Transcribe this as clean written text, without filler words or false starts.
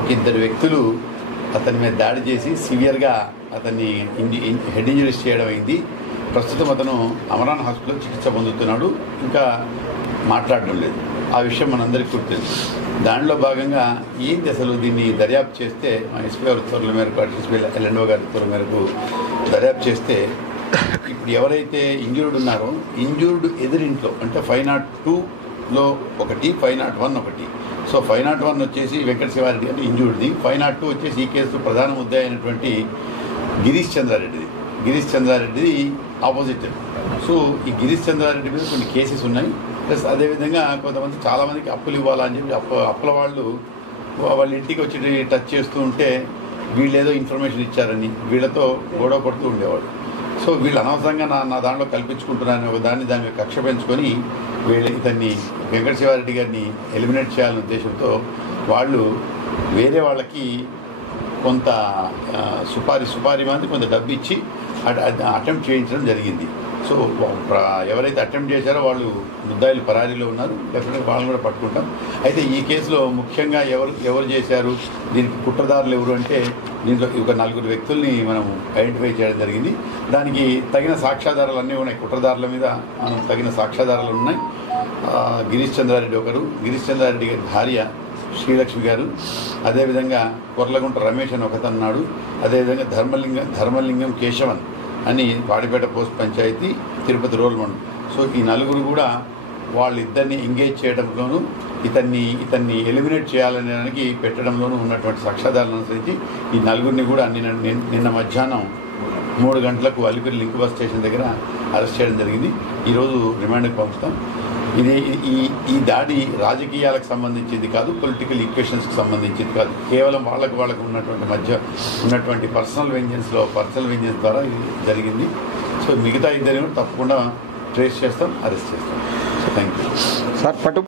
ఒక ఇద్దరు వ్యక్తులు అతని మీద దాడి చేసి సివియర్గా అతన్ని హెడ్ ఇంజరీస్ చేయడం అయింది. ప్రస్తుతం అతను అమరాన్ హాస్పిటల్లో చికిత్స పొందుతున్నాడు. ఇంకా మాట్లాడడం లేదు. ఆ విషయం మనందరికీ గుర్తుంది. దానిలో భాగంగా ఏంటి అసలు దీన్ని దర్యాప్తు చేస్తే ఎస్పీ గారి ఉత్తర్వుల మేరకు ఎస్పీ ఎల్ఎన్ఓ గారి ఉత్తర్వుల మేరకు దర్యాప్తు చేస్తే ఇప్పుడు ఎవరైతే ఇంజూర్డ్ ఉన్నారో ఇంజూర్డ్ ఎదురింట్లో అంటే 502లో ఒకటి 501 ఒకటి. సో 501 వచ్చేసి వెంకట శివారెడ్డి అంటే ఇంజూర్డ్ది, 502 వచ్చేసి ఈ కేసు ప్రధాన ముద్దాయి అయినటువంటి గిరీష్ చంద్రారెడ్డిది ఆపోజిట్. సో ఈ గిరీష్ చంద్రారెడ్డి మీద కొన్ని కేసెస్ ఉన్నాయి. ప్లస్ అదేవిధంగా కొంతమంది చాలామందికి అప్పులు ఇవ్వాలని చెప్పి అప్పుల వాళ్ళ ఇంటికి వచ్చి టచ్ చేస్తూ ఉంటే వీళ్ళేదో ఇన్ఫర్మేషన్ ఇచ్చారని వీళ్ళతో గొడవ పడుతూ ఉండేవాడు. సో వీళ్ళు అనవసరంగా నా దాంట్లో కల్పించుకుంటున్నారని ఒక దాన్ని కక్ష పెంచుకొని ఇతన్ని వెంకట శివారెడ్డి గారిని ఎలిమినేట్ చేయాలనే ఉద్దేశంతో వాళ్ళు వేరే వాళ్ళకి కొంత సుపారీ మంది కొంత డబ్బు ఇచ్చి అటెంప్ట్ చేయించడం జరిగింది. సో ఎవరైతే అటెంప్ట్ చేశారో వాళ్ళు ముద్దాయిలు పరారీలో ఉన్నారు. డెఫినెట్గా వాళ్ళని కూడా పట్టుకుంటాం. అయితే ఈ కేసులో ముఖ్యంగా ఎవరు చేశారు, దీనికి కుట్రదారులు ఎవరు అంటే దీంట్లో ఒక 4 వ్యక్తుల్ని మనం ఐడెంటిఫై చేయడం జరిగింది. దానికి తగిన సాక్ష్యాధారాలు అన్నీ ఉన్నాయి. కుట్రదారుల మీద మనం తగిన సాక్ష్యాధారాలు ఉన్నాయి. గిరీష్ చంద్రారెడ్డి ఒకరు, గిరీష్ చంద్రారెడ్డి గారి భార్య శ్రీలక్ష్మి గారు, అదేవిధంగా కొర్లగుంట రమేష్ అని ఒకతన్నాడు, అదేవిధంగా ధర్మలింగం కేశవన్ అని వాడిపేట పోస్ట్ పంచాయతీ తిరుపతి రోల్ మండలం. సో ఈ 4 కూడా వాళ్ళిద్దరిని ఎంగేజ్ చేయడంలోనూ ఇతన్ని ఎలిమినేట్ చేయాలనేదానికి పెట్టడంలోనూ ఉన్నటువంటి సాక్ష్యాధారాలను అనుసరించి ఈ 4 కూడా నిన్న మధ్యాహ్నం 3 గంటలకు అలిపిరి లింక్ బస్ స్టేషన్ దగ్గర అరెస్ట్ చేయడం జరిగింది. ఈరోజు రిమాండ్కి పంపుతాం. ఈ దాడి రాజకీయాలకు సంబంధించింది కాదు, పొలిటికల్ ఈక్వేషన్స్కి సంబంధించింది కాదు. కేవలం వాళ్ళకు ఉన్నటువంటి మధ్య ఉన్నటువంటి పర్సనల్ వెంజెన్స్ ద్వారా ఇది జరిగింది. సో మిగతా ఇద్దరిని తప్పకుండా ట్రేస్ చేస్తాం, అరెస్ట్ చేస్తాం. So thank you sir.